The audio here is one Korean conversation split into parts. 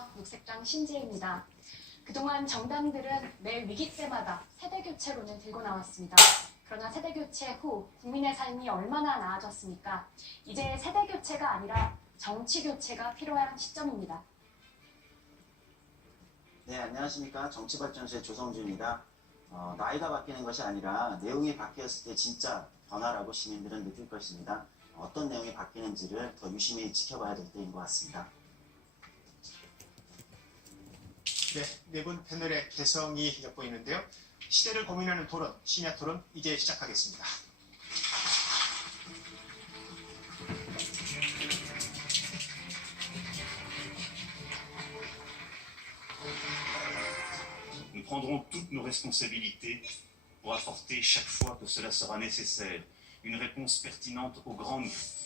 안녕하세요. 녹색당 신지혜입니다. 그동안 정당들은 매 위기 때마다 세대교체론을 들고 나왔습니다. 그러나 세대교체 후 국민의 삶이 얼마나 나아졌습니까? 이제 세대교체가 아니라 정치교체가 필요한 시점입니다. 네, 안녕하십니까. 정치발전소의 조성주입니다. 나이가 바뀌는 것이 아니라 내용이 바뀌었을 때 진짜 변화라고 시민들은 느낄 것입니다. 어떤 내용이 바뀌는지를 더 유심히 지켜봐야 될 때인 것 같습니다. 네, 네 분 패널의 개성이 엿보이는데요. 시대를 고민하는 토론, 심야 토론 이제 시작하겠습니다. Nous prendrons toutes nos responsabilités pour apporter chaque fois que cela sera nécessaire une réponse pertinente aux grandes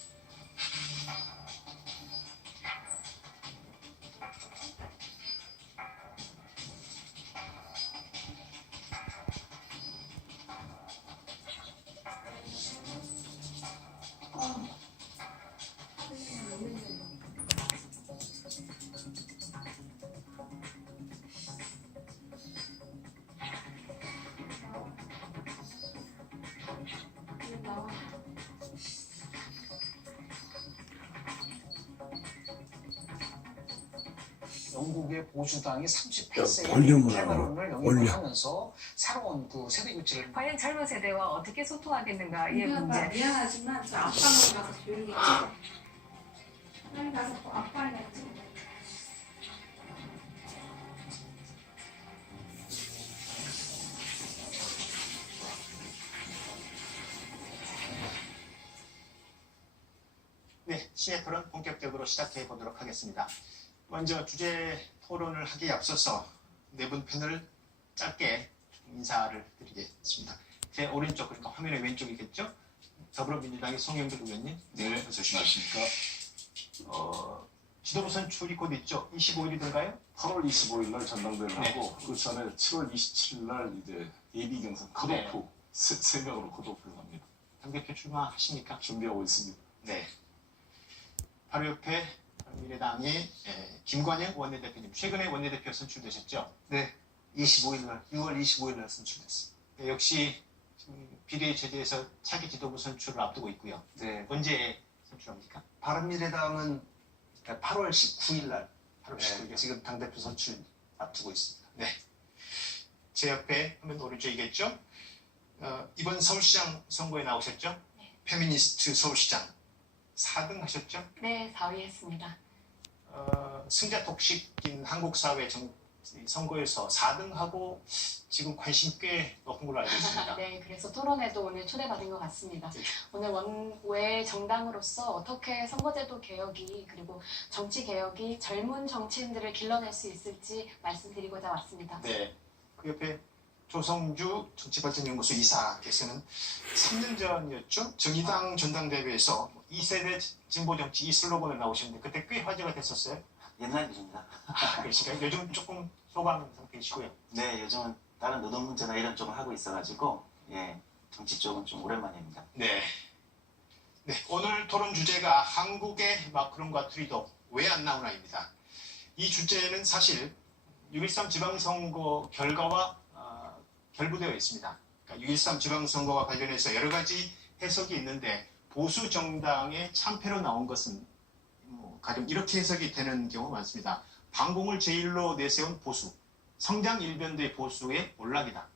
영국의 보수당이 38세에 볼륨을 캐머런을 올려. 영입하면서 새로운 그 세대 교체를 과연 젊은 세대와 어떻게 소통하겠는가 이 문제. 미안하지만 저 앞방으로 가서 조용히 찍어. 빨리 가서 앞방에 찍어. 네, 심야 토론 본격적으로 시작해 보도록 하겠습니다. 먼저 주제 토론을 하기에 앞서서 네 분 패널 짧게 인사를 드리겠습니다. 제 오른쪽, 그러니까 화면의 왼쪽이겠죠? 더불어민주당의 송영길 의원님. 네, 안녕하십니까. 지도부 선출이 곧 있죠? 25일이던가요? 8월 25일 날 전당대회를 네. 하고 그 전에 7월 27일 날 이제 예비 경선 컷오프 네. 세 명으로 컷오프를 합니다. 당대표 출마하십니까? 준비하고 있습니다. 네. 바로 옆에 미래당의 김관영 원내대표님. 최근에 원내대표 선출되셨죠? 네, 6월 25일 날 선출됐습니다. 네, 역시 지금 비례 제도에서 차기 지도부 선출을 앞두고 있고요. 네, 언제 선출합니까? 바른미래당은 8월 19일 날 8월 19일. 지금 당대표 선출 앞두고 있습니다. 네. 제 옆에 화면 오른쪽이겠죠? 이번 서울시장 선거에 나오셨죠? 네. 페미니스트 서울시장 4등 하셨죠? 네, 4위 했습니다. 승자 독식인 한국 사회 선거에서 4등하고 지금 관심 꽤 높은 걸로 알고 있습니다. 네, 그래서 토론에도 오늘 초대받은 것 같습니다. 네. 오늘 원외 정당으로서 어떻게 선거제도 개혁이 그리고 정치 개혁이 젊은 정치인들을 길러낼 수 있을지 말씀드리고자 왔습니다. 네. 그 옆에 조성주 정치발전연구소 이사께서는 3년 전이었죠? 정의당 전당대회에서 2세대 진보정치 이 슬로건을 나오셨는데 그때 꽤 화제가 됐었어요. 옛날 일입니다. 그러니까 요즘 조금 소강 상태이시고요. 네, 요즘은 다른 노동 문제나 이런 쪽을 하고 있어가지고 정치 쪽은 좀 오랜만입니다. 네. 네, 오늘 토론 주제가 한국의 마크론과 트리도 왜 안 나오나입니다. 이 주제는 사실 6.13 지방선거 결과와 결부되어 있습니다. 그러니까 6.13 지방선거와 관련해서 여러 가지 해석이 있는데 보수 정당의 참패로 나온 것은 가령 이렇게 해석이 되는 경우가 많습니다. 반공을 제1로 내세운 보수, 성장 일변도의 보수의 몰락이다.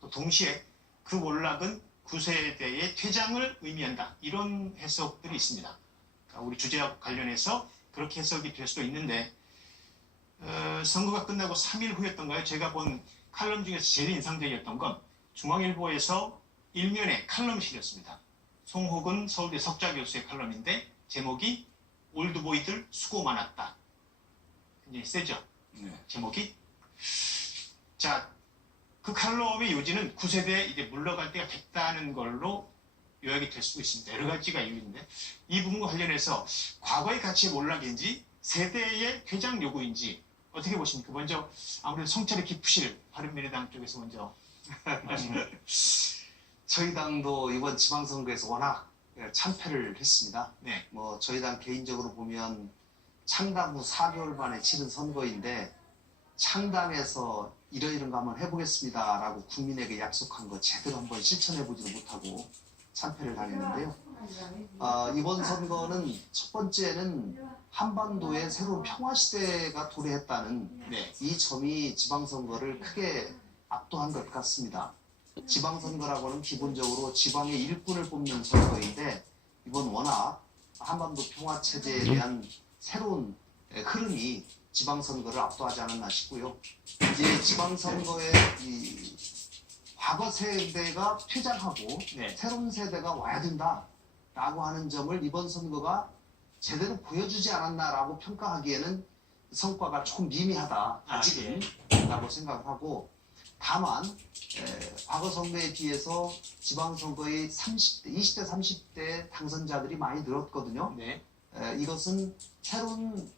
또 동시에 그 몰락은 9세대의 퇴장을 의미한다. 이런 해석들이 있습니다. 그러니까 우리 주제와 관련해서 그렇게 해석이 될 수도 있는데 선거가 끝나고 3일 후였던가요? 제가 본 칼럼 중에서 제일 인상적이었던 건 중앙일보에서 일면에 칼럼을 실렸습니다. 송호근 서울대 석좌 교수의 칼럼인데 제목이 올드보이들 수고 많았다. 굉장히 세죠? 네. 제목이. 자, 그 칼럼의 요지는 9세대에 이제 물러갈 때가 됐다는 걸로 요약이 될 수도 있습니다. 여러 가지가 있는데 이 부분과 관련해서 과거의 가치의 몰락인지 세대의 퇴장 요구인지 어떻게 보십니까? 먼저 아무래도 성찰이 깊으실 바른미래당 쪽에서 먼저 저희 당도 이번 지방선거에서 워낙 참패를 했습니다. 네. 저희 당 개인적으로 보면 창당 후 4개월 만에 치른 선거인데 창당해서 이런 거 한번 해보겠습니다라고 국민에게 약속한 거 제대로 한번 실천해보지도 못하고 참패를 당했는데요. 이번 선거는 첫 번째는 한반도의 새로운 평화시대가 도래했다는 네. 이 점이 지방선거를 크게 압도한 것 같습니다. 지방선거라고는 기본적으로 지방의 일꾼을 뽑는 선거인데 이번 워낙 한반도 평화체제에 대한 새로운 흐름이 지방선거를 압도하지 않았나 싶고요. 이제 지방선거의 이 과거 세대가 퇴장하고 네. 새로운 세대가 와야 된다라고 하는 점을 이번 선거가 제대로 보여주지 않았나라고 평가하기에는 성과가 조금 미미하다 아직은 라고 생각하고 다만 과거 선거에 비해서 지방선거의 30대, 20대, 30대 당선자들이 많이 늘었거든요. 네. 이것은 새로운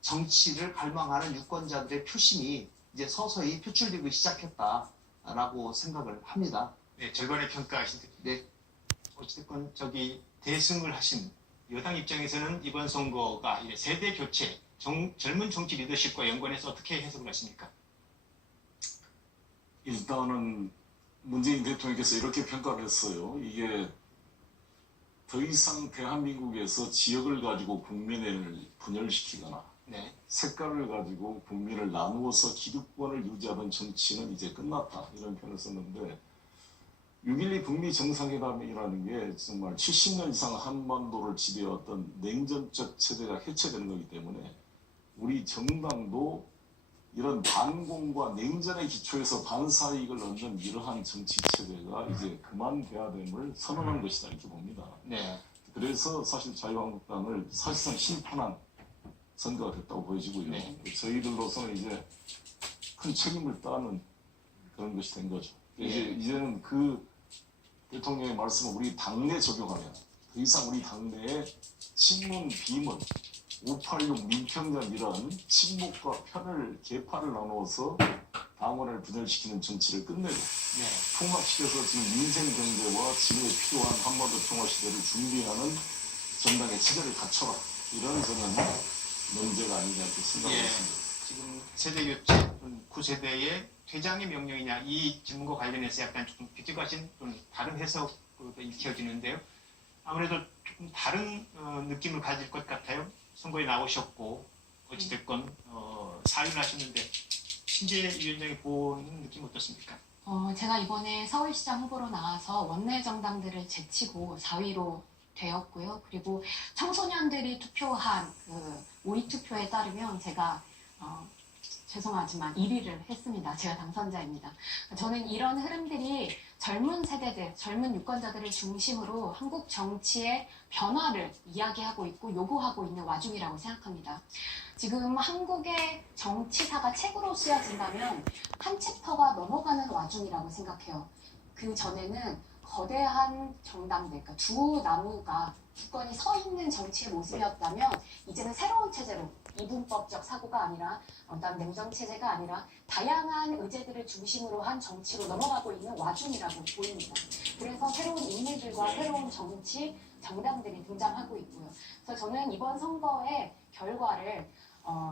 정치를 갈망하는 유권자들의 표심이 이제 서서히 표출되기 시작했다라고 생각을 합니다. 네, 절반의 평가하신데. 네. 어찌됐건 저기 대승을 하신 여당 입장에서는 이번 선거가 이제 세대 교체, 젊은 정치 리더십과 연관해서 어떻게 해석을 하십니까? 일단은 문재인 대통령께서 이렇게 평가를 했어요. 이게 더 이상 대한민국에서 지역을 가지고 국민을 분열시키거나 네. 색깔을 가지고 국민을 나누어서 기득권을 유지하던 정치는 이제 끝났다. 이런 표현을 썼는데 6.12 북미 정상회담이라는 게 정말 70년 이상 한반도를 지배해왔던 냉전적 체제가 해체되는 거기 때문에 우리 정당도 이런 반공과 냉전의 기초에서 반사이익을 얻는 이러한 정치 체제가 이제 그만돼야 됨을 선언한 것이다 이렇게 봅니다. 네. 그래서 사실 자유한국당을 사실상 심판한 선거가 됐다고 보여지고요. 네. 저희들로서는 이제 큰 책임을 따는 그런 것이 된 거죠. 예. 이제는 그 대통령의 말씀을 우리 당내 적용하면 더 이상 우리 당내에 친문, 비문, 586 민평전 이런 친목과 편을 계파를 나누어서 당원을 분열시키는 정치를 끝내고 통합시켜서 지금 민생 경제와 지금에 필요한 한반도 평화 시대를 준비하는 정당의 체제를 갖춰라. 이런 저는 문제가 아니냐 이렇게 생각하고 있습니다. 지금 세대 교체, 구세대의 퇴장의 명령이냐 이 질문과 관련해서 약간 조금 비교하신 좀 다른 해석으로 읽혀지는데요. 아무래도 조금 다른 느낌을 가질 것 같아요. 선거에 나오셨고 어찌됐건 사위를 하셨는데 신재 위원장이 보는 느낌 어떻습니까? 제가 이번에 서울시장 후보로 나와서 원내 정당들을 제치고 4위로 되었고요. 그리고 청소년들이 투표한 그 모의 투표에 따르면 제가 죄송하지만 1위를 했습니다. 제가 당선자입니다. 저는 이런 흐름들이 젊은 세대들, 젊은 유권자들을 중심으로 한국 정치의 변화를 이야기하고 있고 요구하고 있는 와중이라고 생각합니다. 지금 한국의 정치사가 책으로 쓰여진다면 한 챕터가 넘어가는 와중이라고 생각해요. 그 전에는 거대한 정당들, 그러니까 두 나무가 굳건히 서 있는 정치의 모습이었다면 이제는 새로운 체제로 이분법적 사고가 아니라 어떤 냉정체제가 아니라 다양한 의제들을 중심으로 한 정치로 넘어가고 있는 와중이라고 보입니다. 그래서 새로운 인물들과 새로운 정치, 정당들이 등장하고 있고요. 그래서 저는 이번 선거의 결과를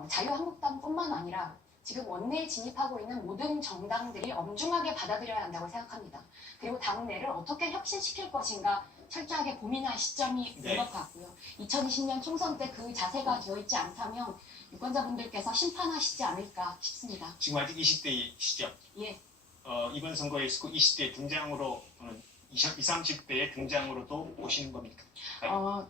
자유한국당뿐만 아니라 지금 원내에 진입하고 있는 모든 정당들이 엄중하게 받아들여야 한다고 생각합니다. 그리고 당내를 어떻게 혁신시킬 것인가 철저하게 고민할 시점이 된 것 같고요. 2020년 총선 때 그 자세가 되어있지 않다면 유권자분들께서 심판하시지 않을까 싶습니다. 지금 아직 20대이시죠? 예. 이번 선거에서 20대 등장으로 또는 20, 30대의 등장으로도 보시는 겁니까?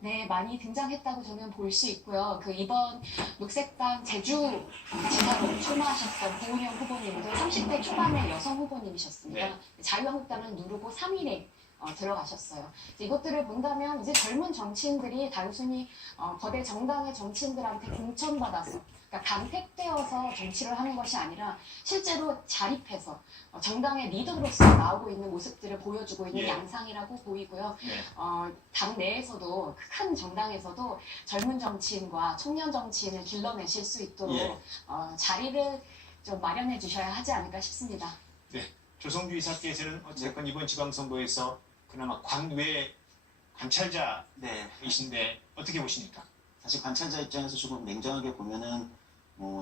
네, 많이 등장했다고 저는 볼 수 있고요. 그 이번 녹색당 제주지사로 출마하셨던 고은영 후보님도 30대 초반의 여성 후보님이셨습니다. 네. 자유한국당을 누르고 3위에 들어가셨어요. 이것들을 본다면 이제 젊은 정치인들이 단순히 거대 정당의 정치인들한테 공천받아서 그러니까 간택되어서 정치를 하는 것이 아니라 실제로 자립해서 정당의 리더로서 나오고 있는 모습들을 보여주고 있는 양상이라고 보이고요. 당 내에서도 큰 정당에서도 젊은 정치인과 청년 정치인을 길러내실 수 있도록 자리를 좀 마련해 주셔야 하지 않을까 싶습니다. 조성주 이사께서는 어쨌든 이번 지방선거에서 그나마 관외 관찰자이신데 네. 어떻게 보십니까? 사실 관찰자 입장에서 조금 냉정하게 보면은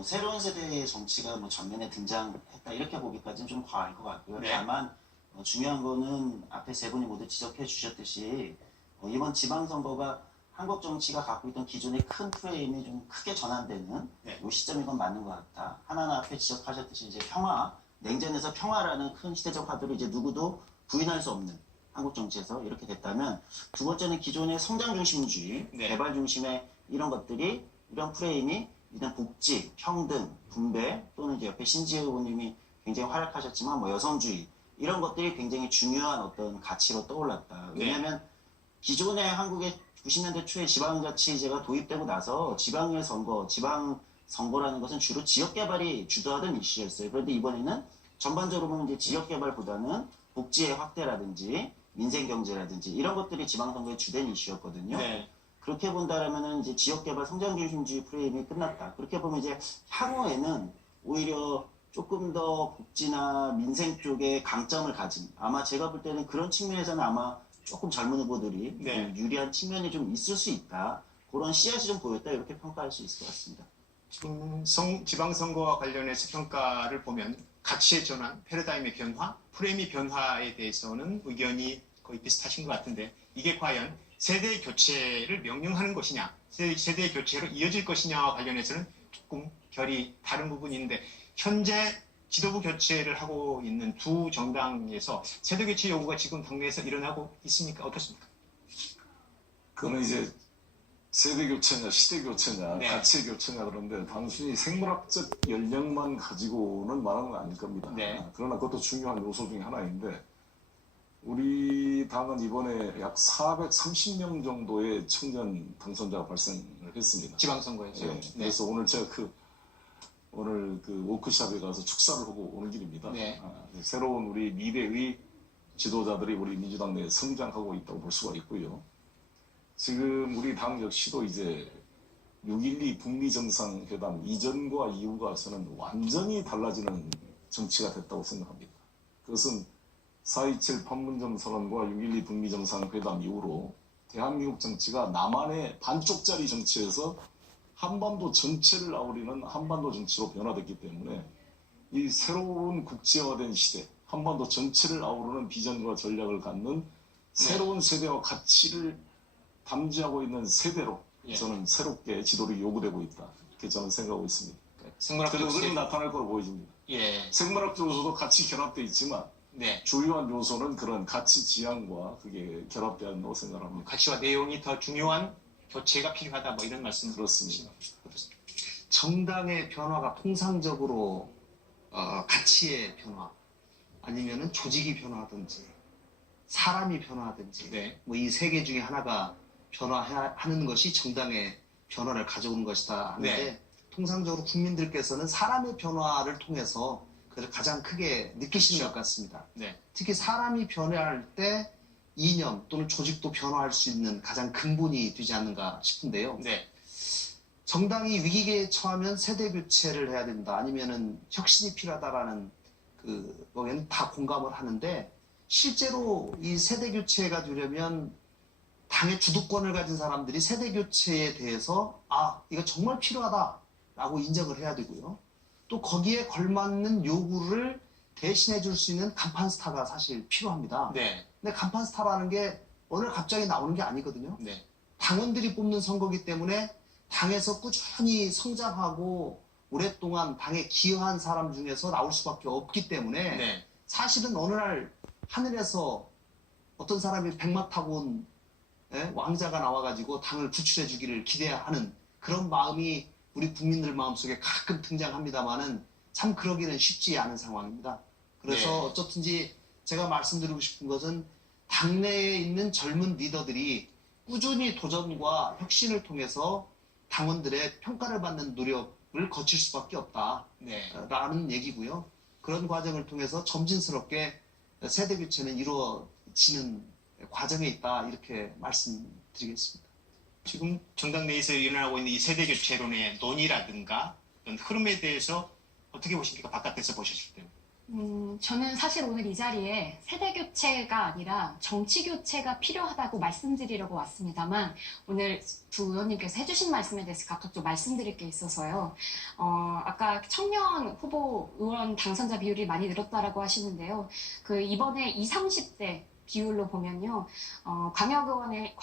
새로운 세대의 정치가 전면에 등장했다 이렇게 보기까지는 좀 과할 것 같고요. 네. 다만 중요한 거는 앞에 세 분이 모두 지적해 주셨듯이 이번 지방선거가 한국 정치가 갖고 있던 기존의 큰 프레임이 좀 크게 전환되는 네. 이 시점이 건 맞는 것 같다. 하나는 앞에 지적하셨듯이 이제 평화, 냉전에서 평화라는 큰 시대적 화두를 이제 누구도 부인할 수 없는 한국 정치에서 이렇게 됐다면, 두 번째는 기존의 성장 중심주의, 네. 개발 중심의 이런 것들이, 이런 프레임이 일단 복지, 평등, 분배, 또는 이제 옆에 신지혜 의원님이 굉장히 활약하셨지만 여성주의, 이런 것들이 굉장히 중요한 어떤 가치로 떠올랐다. 네. 왜냐하면 기존의 한국의 90년대 초에 지방자치제가 도입되고 나서 지방의 선거, 지방선거라는 것은 주로 지역개발이 주도하던 이슈였어요. 그런데 이번에는 전반적으로 보면 이제 지역개발보다는 복지의 확대라든지 민생경제라든지 이런 것들이 지방선거의 주된 이슈였거든요. 네. 그렇게 본다라면은 이제 지역개발 성장중심주의 프레임이 끝났다. 그렇게 보면 이제 향후에는 오히려 조금 더 복지나 민생 쪽에 강점을 가진, 아마 제가 볼 때는 그런 측면에서는 아마 조금 젊은 후보들이 네. 유리한 측면이 좀 있을 수 있다. 그런 씨앗이 좀 보였다. 이렇게 평가할 수 있을 것 같습니다. 지금 지방선거와 관련해서 평가를 보면 가치의 전환, 패러다임의 변화, 프레임의 변화에 대해서는 의견이 거의 비슷하신 것 같은데, 이게 과연 세대 교체를 명령하는 것이냐, 세대 교체로 이어질 것이냐와 관련해서는 조금 결이 다른 부분이 있는데, 현재 지도부 교체를 하고 있는 두 정당에서 세대 교체 요구가 지금 당내에서 일어나고 있습니까? 어떻습니까? 그거는 이제 세대 교체냐, 시대 교체냐, 네. 가치 교체냐 그런데 단순히 생물학적 연령만 가지고는 말하는 건 아닐 겁니다. 네. 그러나 그것도 중요한 요소 중에 하나인데, 우리 당은 이번에 약 430명 정도의 청년 당선자가 발생을 했습니다. 지방선거에서. 네. 그래서 오늘 제가 오늘 그 워크숍에 가서 축사를 하고 오는 길입니다. 네. 새로운 우리 미래의 지도자들이 우리 민주당 내에 성장하고 있다고 볼 수가 있고요. 지금 우리 당 역시도 이제 6.12 북미 정상회담 이전과 이후가 저는 완전히 달라지는 정치가 됐다고 생각합니다. 그것은 4.27 판문점 선언과 6.12 북미 정상회담 이후로 대한민국 정치가 남한의 반쪽짜리 정치에서 한반도 전체를 아우리는 한반도 정치로 변화됐기 때문에 이 새로운 국제화된 시대, 한반도 전체를 아우르는 비전과 전략을 갖는 새로운 세대와 가치를 담지하고 있는 세대로 예. 저는 새롭게 지도력이 요구되고 있다. 이렇게 저는 생각하고 있습니다. 생물학적 그것이 나타날 거로 보여집니다. 예. 생물학적 요소도 같이 결합되어 있지만 네. 주요한 요소는 그런 가치 지향과 그게 결합되어 있다고 생각합니다. 가치와 내용이 더 중요한 교체가 필요하다, 이런 말씀 그렇습니다. 어떻습니까? 정당의 변화가 통상적으로 가치의 변화, 아니면은 조직이 변화하든지 사람이 변화하든지 네. 이 세 개 중에 하나가 변화하는 것이 정당의 변화를 가져오는 것이다 하는데, 네. 통상적으로 국민들께서는 사람의 변화를 통해서 그걸 가장 크게 느끼시는 것 같습니다. 네. 특히 사람이 변화할 때 이념 또는 조직도 변화할 수 있는 가장 근본이 되지 않는가 싶은데요. 네. 정당이 위기에 처하면 세대 교체를 해야 된다, 아니면은 혁신이 필요하다라는 거에는 다 공감을 하는데, 실제로 이 세대 교체가 되려면 당의 주도권을 가진 사람들이 세대 교체에 대해서 이거 정말 필요하다라고 인정을 해야 되고요. 또 거기에 걸맞는 요구를 대신해 줄 수 있는 간판 스타가 사실 필요합니다. 네. 근데 간판 스타라는 게 오늘 갑자기 나오는 게 아니거든요. 네. 당원들이 뽑는 선거기 때문에 당에서 꾸준히 성장하고 오랫동안 당에 기여한 사람 중에서 나올 수밖에 없기 때문에 네. 사실은 어느 날 하늘에서 어떤 사람이 백마 타고 온 왕자가 나와가지고 당을 구출해 주기를 기대하는 그런 마음이 우리 국민들 마음속에 가끔 등장합니다만은 참 그러기는 쉽지 않은 상황입니다. 그래서 네. 어쨌든지 제가 말씀드리고 싶은 것은 당내에 있는 젊은 리더들이 꾸준히 도전과 혁신을 통해서 당원들의 평가를 받는 노력을 거칠 수밖에 없다라는 네. 얘기고요. 그런 과정을 통해서 점진스럽게 세대 교체는 이루어지는 과정에 있다, 이렇게 말씀드리겠습니다. 지금 정당 내에서 일어나고 있는 이 세대 교체론의 논의라든가 어떤 흐름에 대해서 어떻게 보십니까? 바깥에서 보셨을 때. 저는 사실 오늘 이 자리에 세대 교체가 아니라 정치 교체가 필요하다고 말씀드리려고 왔습니다만 오늘 두 의원님께서 해주신 말씀에 대해서 각각 좀 말씀드릴 게 있어서요. 아까 청년 후보 의원 당선자 비율이 많이 늘었다라고 하시는데요. 그 이번에 20, 30대 비율로 보면요. 광역의원은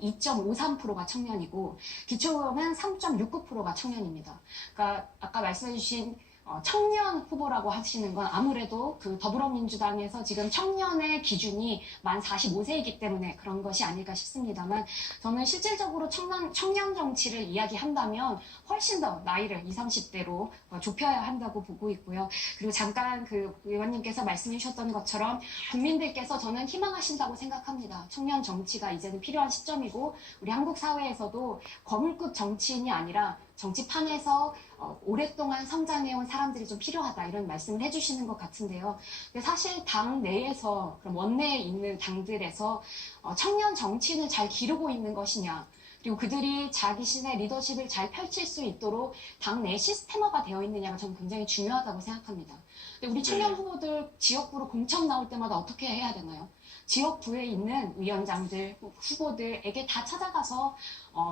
2.53%가 청년이고 기초의원은 3.69%가 청년입니다. 그러니까 아까 말씀해주신 청년 후보라고 하시는 건 아무래도 그 더불어민주당에서 지금 청년의 기준이 만 45세이기 때문에 그런 것이 아닐까 싶습니다만 저는 실질적으로 청년 정치를 이야기한다면 훨씬 더 나이를 20, 30대로 좁혀야 한다고 보고 있고요. 그리고 잠깐 그 의원님께서 말씀해 주셨던 것처럼 국민들께서 저는 희망하신다고 생각합니다. 청년 정치가 이제는 필요한 시점이고 우리 한국 사회에서도 거물급 정치인이 아니라 정치판에서 오랫동안 성장해온 사람들이 좀 필요하다 이런 말씀을 해주시는 것 같은데요. 근데 사실 당 내에서 그럼 원내에 있는 당들에서 청년 정치인을 잘 기르고 있는 것이냐 그리고 그들이 자기신의 리더십을 잘 펼칠 수 있도록 당내 시스템화가 되어 있느냐가 저는 굉장히 중요하다고 생각합니다. 근데 우리 청년 후보들 지역구로 공천 나올 때마다 어떻게 해야 되나요? 지역구에 있는 위원장들, 후보들에게 다 찾아가서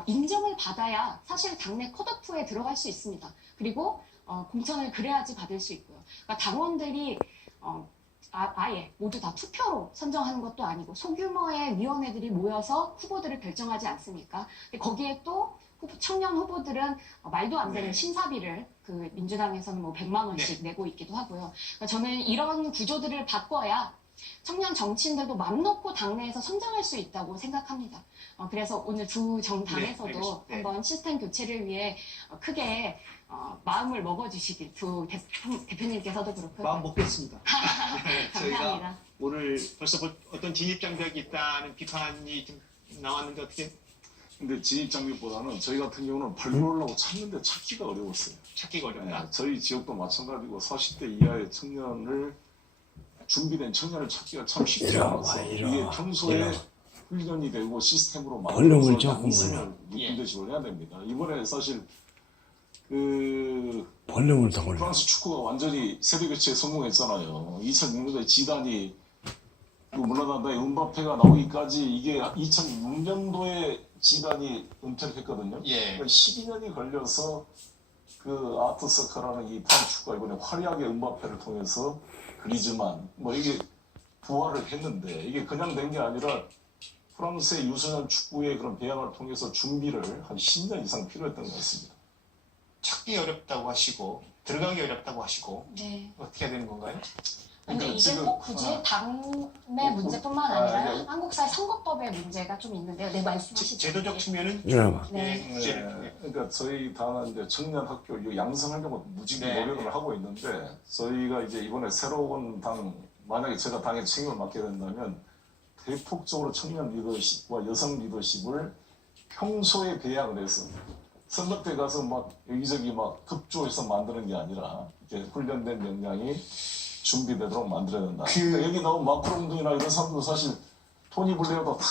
인정을 받아야 사실 당내 컷오프에 들어갈 수 있습니다. 그리고 공천을 그래야지 받을 수 있고요. 그러니까 당원들이 아예 모두 다 투표로 선정하는 것도 아니고 소규모의 위원회들이 모여서 후보들을 결정하지 않습니까? 근데 거기에 또 청년 후보들은 말도 안 되는 심사비를 그 민주당에서는 뭐 100만 원씩 내고 있기도 하고요. 그러니까 저는 이런 구조들을 바꿔야 청년 정치인들도 맘 놓고 당내에서 성장할 수 있다고 생각합니다. 그래서 오늘 두 정당에서도 한번 시스템 교체를 위해 크게 마음을 먹어주시길 두 대표님께서도 그렇고 마음 먹겠습니다. 저희가 감사합니다. 오늘 벌써 어떤 진입장벽이 있다는 비판이 좀 나왔는데 어떻게 근데 진입장벽보다는 저희 같은 경우는 발굴하려고 찾는데 찾기가 어려웠어요. 찾기가 어렵다? 네, 저희 지역도 마찬가지고 40대 이하의 청년을 준비된 청년을 찾기가 참 쉽지 않아서 이게 평소에 훈련이 되고 시스템으로 만들어서 양성을 높은 대식을 해야 됩니다. 이번에 사실 볼륨을 더 올려. 프랑스 축구가 완전히 세대 교체에 성공했잖아요. 2006년도에 지단이 물러난다에 음바페가 나오기까지 이게 2006년도에 지단이 은퇴를 했거든요. 예. 12년이 걸려서 그 아트서커라는 이 프랑스 축구가 이번에 화려하게 음바페를 통해서 그리즈만 뭐 이게 부활을 했는데 이게 그냥 된 게 아니라 프랑스의 유소년 축구의 그런 배양을 통해서 준비를 한 10년 이상 필요했던 것 같습니다. 찾기 어렵다고 하시고 들어가기 어렵다고 하시고 네. 어떻게 해야 되는 건가요? 근데 그러니까 이게 지금, 꼭 굳이 당내 문제뿐만 아니라 한국 사회 선거법의 문제가 좀 있는데요. 네, 말씀하시죠. 제도적 측면은 일어나봐. 네. 그러니까 저희 당은 이제 청년 학교 양성하려고 무지개 네. 노력을 하고 있는데 저희가 이제 이번에 새로운 당 만약에 제가 당의 책임을 맡게 된다면 대폭적으로 청년 리더십과 여성 리더십을 평소에 배양을 해서 선거 때 가서 막 여기저기 막 급조해서 만드는 게 아니라 이렇게 훈련된 역량이 준비되도록 만들어야 된다. 그러니까 여기 나온 마크롱등이나 이런 사람도 사실 토니 블레어도 다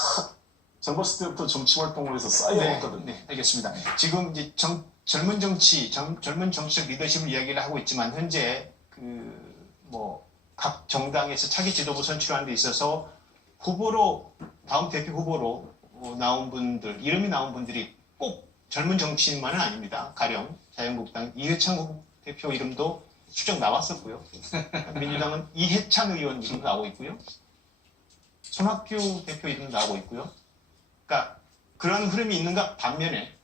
젊었을 때부터 정치 활동을 해서 쌓여왔거든요. 네, 알겠습니다. 지금 이제 젊은 정치적 리더십을 이야기를 하고 있지만 현재 각 정당에서 차기 지도부 선출하는 데 있어서 후보로 다음 대표 후보로 나온 분들 이름이 나온 분들이 꼭 젊은 정치인만은 아닙니다. 가령 자유한국당 이해창 대표 이름도 추적 나왔었고요. 민주당은 이해찬 의원 이름도 나오고 있고요. 손학규 대표 이름도 나오고 있고요. 그러니까 그런 흐름이 있는가 반면에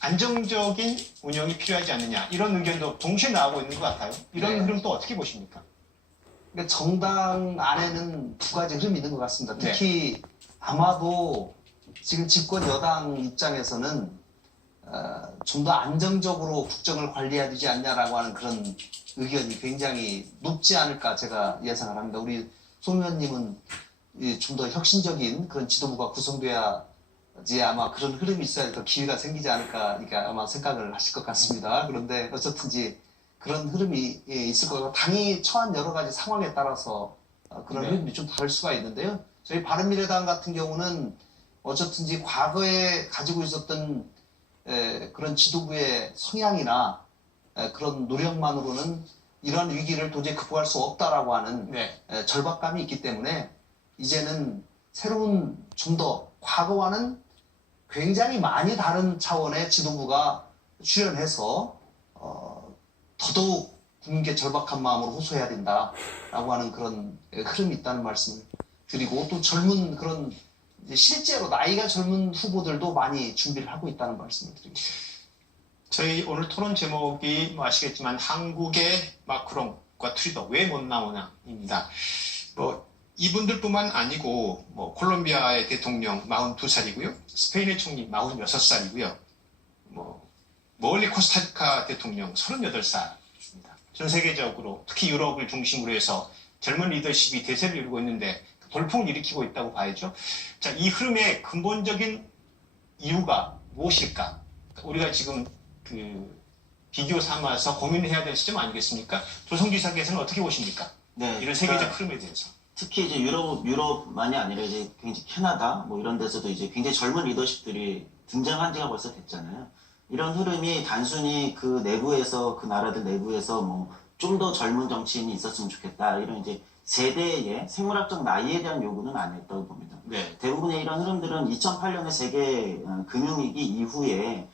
안정적인 운영이 필요하지 않느냐 이런 의견도 동시에 나오고 있는 것 같아요. 이런 흐름 또 어떻게 보십니까? 그러니까 정당 안에는 두 가지 흐름이 있는 것 같습니다. 특히 아마도 지금 집권 여당 입장에서는 좀 더 안정적으로 국정을 관리해야 되지 않냐라고 하는 그런 의견이 굉장히 높지 않을까 제가 예상을 합니다. 우리 송 의원님은 좀 더 혁신적인 그런 지도부가 구성돼야지 아마 그런 흐름이 있어야 더 기회가 생기지 않을까 그러니까 아마 생각을 하실 것 같습니다. 그런데 어쨌든지 그런 흐름이 있을 거고 당이 처한 여러 가지 상황에 따라서 그런 흐름이 좀 다를 수가 있는데요. 저희 바른미래당 같은 경우는 어쨌든지 과거에 가지고 있었던 그런 지도부의 성향이나 그런 노력만으로는 이런 위기를 도저히 극복할 수 없다라고 하는 네. 절박감이 있기 때문에 이제는 새로운 좀 더 과거와는 굉장히 많이 다른 차원의 지도부가 출연해서 더더욱 국민께 절박한 마음으로 호소해야 된다라고 하는 그런 흐름이 있다는 말씀을 드리고, 또 젊은 그런 이제 실제로 나이가 젊은 후보들도 많이 준비를 하고 있다는 말씀을 드립니다. 저희 오늘 토론 제목이 뭐 아시겠지만 한국의 마크롱과 트루도 왜 못 나오나입니다. 뭐 이분들뿐만 아니고 뭐 콜롬비아의 대통령 42살이고요. 스페인의 총리 46살이고요. 뭐 멀리 코스타리카 대통령 38살입니다. 전 세계적으로 특히 유럽을 중심으로 해서 젊은 리더십이 대세를 이루고 있는데 돌풍을 일으키고 있다고 봐야죠. 자, 이 흐름의 근본적인 이유가 무엇일까? 우리가 지금 비교 삼아서 고민해야 될 시점 아니겠습니까? 조성주 이사께서는 어떻게 보십니까? 네, 이런 세계적 흐름에 대해서. 특히 이제 유럽만이 아니라 이제 굉장히 캐나다 뭐 이런 데서도 이제 굉장히 젊은 리더십들이 등장한 지가 벌써 됐잖아요. 이런 흐름이 단순히 그 내부에서, 그 나라들 내부에서 뭐 좀 더 젊은 정치인이 있었으면 좋겠다, 이런 이제 세대의 생물학적 나이에 대한 요구는 아니었다고 봅니다. 네. 대부분의 이런 흐름들은 2008년의 세계 금융위기 이후에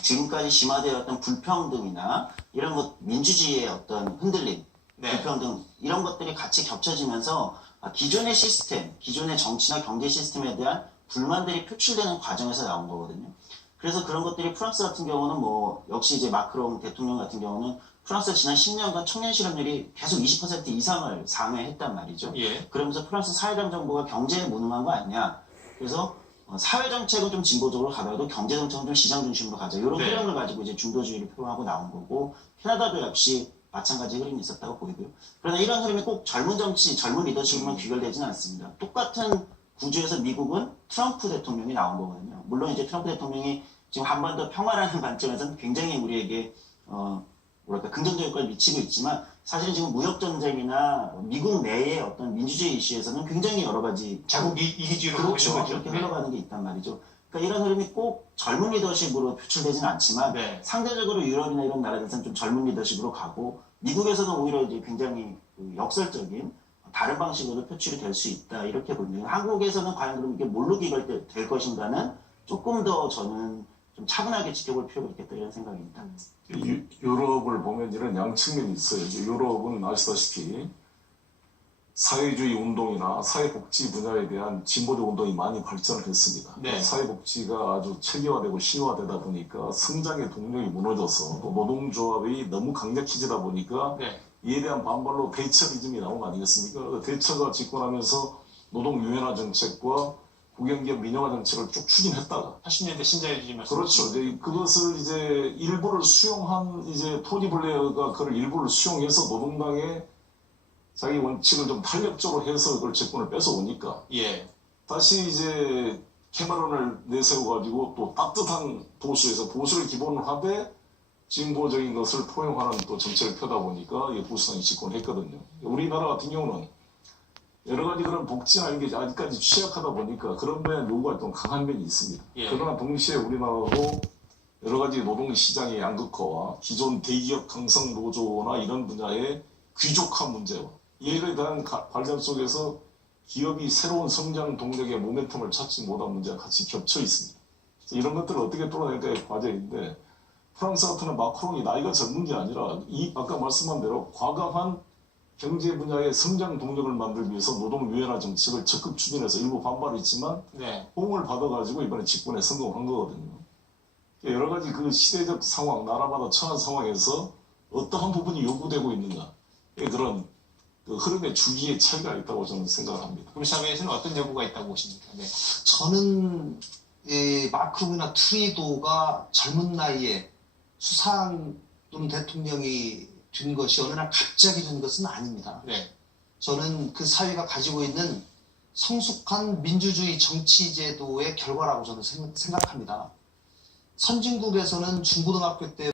지금까지 심화되었던 불평등이나 이런 것, 민주주의의 어떤 흔들림, 네. 불평등, 이런 것들이 같이 겹쳐지면서 기존의 시스템, 기존의 정치나 경제 시스템에 대한 불만들이 표출되는 과정에서 나온 거거든요. 그래서 그런 것들이 프랑스 같은 경우는 뭐 역시 이제 마크롱 대통령 같은 경우는 프랑스 지난 10년간 청년 실업률이 계속 20% 이상을 상회했단 말이죠. 예. 그러면서 프랑스 사회당 정부가 경제에 무능한 거 아니냐. 그래서 사회 정책은 좀 진보적으로 가더라도 경제 정책은 좀 시장 중심으로 가자, 이런 네. 흐름을 가지고 이제 중도주의를 표방하고 나온 거고, 캐나다도 역시 마찬가지 흐름이 있었다고 보이고요. 그러나 이런 흐름이 꼭 젊은 정치, 젊은 리더십으로만 귀결되지는 않습니다. 똑같은 구조에서 미국은 트럼프 대통령이 나온 거거든요. 물론 이제 트럼프 대통령이 지금 한반도 평화라는 관점에서는 굉장히 우리에게 뭐랄까 긍정적 효과를 미치고 있지만, 사실은 지금 무역 전쟁이나 미국 내의 어떤 민주주의 이슈에서는 굉장히 여러 가지 자국 이기주의로 보이는 그렇죠. 거죠. 그렇게 네. 흘러가는 게 있단 말이죠. 그러니까 이런 흐름이 꼭 젊은 리더십으로 표출되지는 않지만 네. 상대적으로 유럽이나 이런 나라들에서는 좀 젊은 리더십으로 가고, 미국에서는 오히려 이제 굉장히 역설적인 다른 방식으로 표출이 될 수 있다, 이렇게 보입니다. 한국에서는 과연 그럼 이게 뭘로 귀결될 것인가는 조금 더 저는 좀 차분하게 지켜볼 필요가 있겠다, 이런 생각입니다. 유럽을 보면 이런 양측면이 있어요. 이제 유럽은 아시다시피 사회주의 운동이나 사회복지 분야에 대한 진보적 운동이 많이 발전을 했습니다. 네. 사회복지가 아주 체계화되고 신화되다 보니까 성장의 동력이 무너져서 또 노동조합이 너무 강력해지다 보니까 네. 이에 대한 반발로 대처리즘이 나온 거 아니겠습니까? 대처가 집권하면서 노동유연화 정책과 국영기업 민영화 정책을 쭉 추진했다가 80년대 신자유주의 말씀. 그렇죠. 이제 그것을 이제 일부를 수용한 이제 토니 블레어가 그걸 일부를 수용해서 노동당의 자기 원칙을 좀 탄력적으로 해서 그걸 정권을 뺏어오니까 예. 다시 이제 캐머런을 내세워가지고 또 따뜻한 보수에서 보수를 기본으로 하되 진보적인 것을 포용하는 또 정책을 펴다 보니까 이 보수당이 집권했거든요. 우리나라 같은 경우는 여러 가지 그런 복지나 이런 게 아직까지 취약하다 보니까 그런 면에 요구가 좀 강한 면이 있습니다. 예. 그러나 동시에 우리나라도 여러 가지 노동시장의 양극화와 기존 대기업 강성 노조나 이런 분야의 귀족화 문제와 이에 대한 발전 속에서 기업이 새로운 성장 동력의 모멘텀을 찾지 못한 문제가 같이 겹쳐 있습니다. 이런 것들을 어떻게 뚫어낼까의 과제인데, 프랑스 같은 마크롱이 나이가 젊은 게 아니라 아까 말씀한 대로 과감한 경제 분야의 성장 동력을 만들기 위해서 노동 유연화 정책을 적극 추진해서 일부 반발이 있지만 네. 호응을 받아가지고 이번에 집권에 성공을 한 거거든요. 여러 가지 그 시대적 상황, 나라마다 처한 상황에서 어떠한 부분이 요구되고 있느냐, 그런 그 흐름의 주기의 차이가 있다고 저는 생각을 합니다. 우리 사회에서는 어떤 여부가 있다고 보십니까? 네. 저는 마크롱이나 트루도가 젊은 나이에 수상 또는 대통령이 된 것이 어느 날 갑자기 된 것은 아닙니다. 네. 저는 그 사회가 가지고 있는 성숙한 민주주의 정치제도의 결과라고 저는 생각합니다. 선진국에서는 중고등학교 때